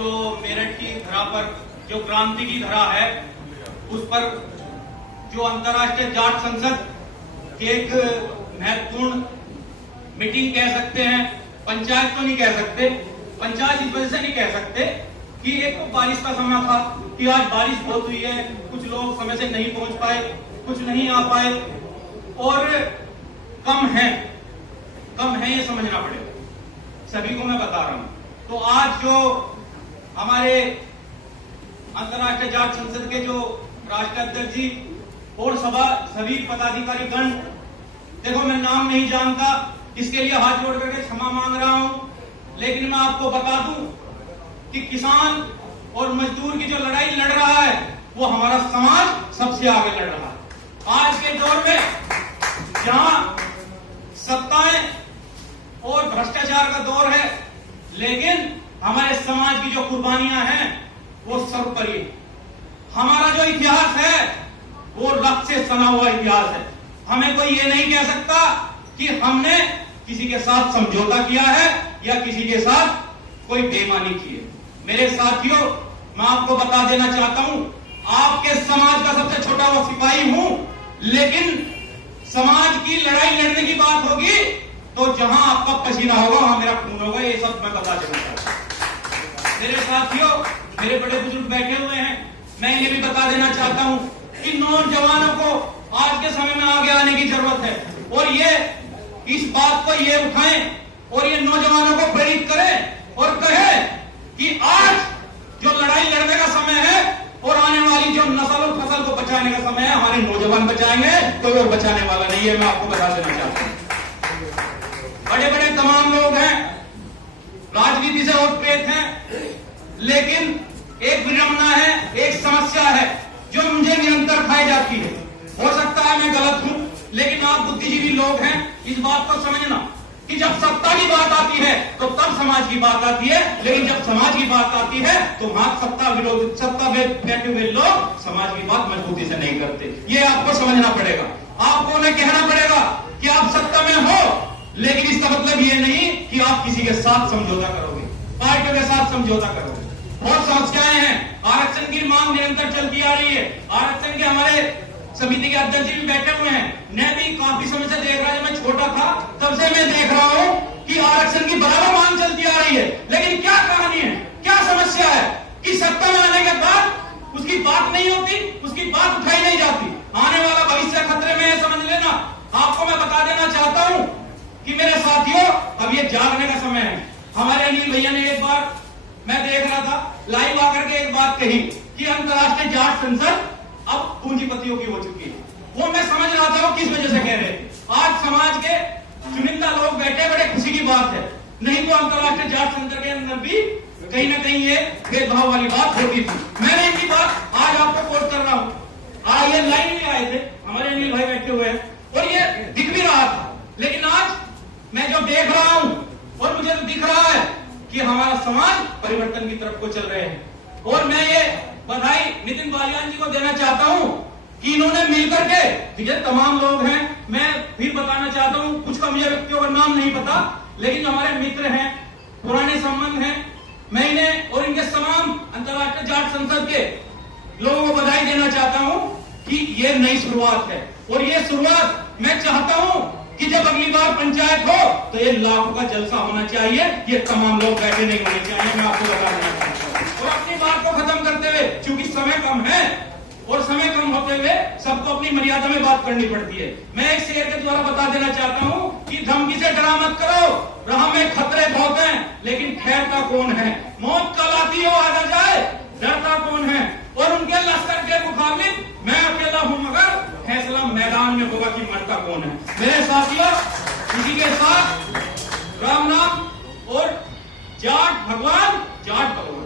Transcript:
जो मेरठ की धरा पर जो क्रांति की धरा है उस पर जो अंतर्राष्ट्रीय जाट संसद की एक महत्वपूर्ण मीटिंग कह सकते हैं, पंचायत तो नहीं कह सकते, पंचायत इस वजह से नहीं कह सकते कि एक तो बारिश का समय था कि आज बारिश बहुत हुई है, कुछ लोग समय से नहीं पहुंच पाए, कुछ नहीं आ पाए और कम है ये समझना पड़ेगा, सभी को मैं बता रहा हूं। तो आज जो हमारे अंतर्राष्ट्रीय जाट संसद के जो राष्ट्रीय अध्यक्ष जी और सभी पदाधिकारी गण, देखो मैं नाम नहीं जानता, इसके लिए हाथ जोड़ करके क्षमा मांग रहा हूं, लेकिन मैं आपको बता दूं कि किसान और मजदूर की जो लड़ाई लड़ रहा है वो हमारा समाज सबसे आगे लड़ रहा है। आज के दौर में जहां सत्ताएं और भ्रष्टाचार का दौर है, लेकिन हमारे समाज की जो कुर्बानियां हैं वो सर्वोपरि है। हमारा जो इतिहास है वो रक्त से सना हुआ इतिहास है। हमें कोई ये नहीं कह सकता कि हमने किसी के साथ समझौता किया है या किसी के साथ कोई बेईमानी की है। मेरे साथियों, मैं आपको बता देना चाहता हूं, आपके समाज का सबसे छोटा वो सिपाही हूं, लेकिन समाज की लड़ाई लड़ने की बात होगी तो जहां आपका पसीना होगा वहां मेरा खून होगा, ये सब मैं बता देना चाहता हूं। मेरे साथियों, मेरे बड़े बुजुर्ग बैठे हुए हैं, मैं ये भी बता देना चाहता हूं कि नौजवानों को आज के समय में आगे आने की जरूरत है और ये इस बात को ये उठाएं और ये नौजवानों को प्रेरित करें और कहें कि आज जो लड़ाई लड़ने का समय है और आने वाली जो नस्ल और फसल को बचाने का समय है, हमारे नौजवान बचाएंगे, कोई और बचाने वाला नहीं है। मैं आपको बता देना चाहता हूं, बड़े बड़े तमाम लोग हैं, राजनीति से ओतप्रोत हैं, लेकिन एक विडंबना है, एक समस्या है जो मुझे निरंतर खाई जाती है। हो सकता है मैं गलत हूं, लेकिन आप बुद्धिजीवी लोग हैं, इस बात को समझना कि जब सत्ता की बात आती है तो तब समाज की बात आती है, लेकिन जब समाज की बात आती है तो वहां सत्ता में बैठे हुए लोग समाज की बात मजबूती से नहीं करते। ये आपको समझना पड़ेगा, आपको उन्हें कहना पड़ेगा कि आप सत्ता में हो, लेकिन इसका मतलब ये नहीं कि आप किसी के साथ समझौता करोगे, पार्टियों के साथ समझौता करोगे। बहुत समस्याएं हैं, आरक्षण की मांग निरंतर चलती आ रही है। आरक्षण के हमारे समिति के अध्यक्ष जी भी बैठे हुए हैं, मैं भी काफी समय से देख रहा हूं, मैं छोटा था तब से मैं देख रहा हूं कि आरक्षण की बराबर मांग चलती आ रही है, लेकिन क्या कहानी है, क्या समस्या है कि सत्ता में आने के बाद उसकी बात नहीं होती, उसकी बात उठाई नहीं जाती। आने वाला भविष्य खतरे में है, समझ लेना। आपको मैं बता देना चाहता हूं कि मेरे साथियों, अब ये जागने का समय है। हमारे अनिल भैया ने एक बार, मैं देख रहा था लाइव आकर के एक बात कही कि अंतर्राष्ट्रीय जाट संसद अब पूंजीपतियों की हो चुकी है। वो मैं समझ रहा था वो किस वजह से कह रहे थे। आज समाज के चुनिंदा लोग बैठे, बड़े खुशी की बात है, नहीं तो अंतर्राष्ट्रीय जाट संसद के अंदर भी कहीं ना कहीं ये भेदभाव वाली बात होती थी। मैंने इनकी बात आज आपको कोट कर रहा हूं। ये लाइन में आए थे, हमारे अनिल भाई बैठे हुए हैं और ये दिख भी रहा था, लेकिन आज मैं जो देख रहा हूं और मुझे तो दिख रहा है कि हमारा समाज परिवर्तन की तरफ को चल रहे हैं। और मैं ये बधाई नितिन बालियान जी को देना चाहता हूं कि इन्होंने मिलकर के, ये तमाम लोग हैं, मैं फिर बताना चाहता हूं, कुछ का मुझे व्यक्तियों का नाम नहीं पता, लेकिन हमारे मित्र हैं, पुराने संबंध हैं, मैं इन्हें और इनके तमाम अंतर्राष्ट्रीय जाट संसद के लोगों को बधाई देना चाहता हूं कि ये नई शुरुआत है। और ये शुरुआत मैं चाहता हूं कि जब अगली बार पंचायत हो तो ये लाखों का जलसा होना चाहिए, ये तमाम लोग बैठे नहीं होने चाहिए। मैं आपको बता देना चाहता हूं। और अपनी बात को खत्म करते हुए, चूंकि समय कम है और समय कम होते हुए सबको अपनी मर्यादा में बात करनी पड़ती है, मैं एक शेर के द्वारा बता देना चाहता हूं कि धमकी से डरा मत करो, राह में खतरे बहुत हैं, लेकिन ठहरता कौन है। मौत कल आती हो आ जाए, डरता कौन है। और उनके लश्कर के मुकाबले मैं अकेला हूं, मगर फैसला मैदान में होगा कि मरता कौन है। मेरे साथियों, इसी के साथ राम नाम और जाट भगवान, जाट भगवान।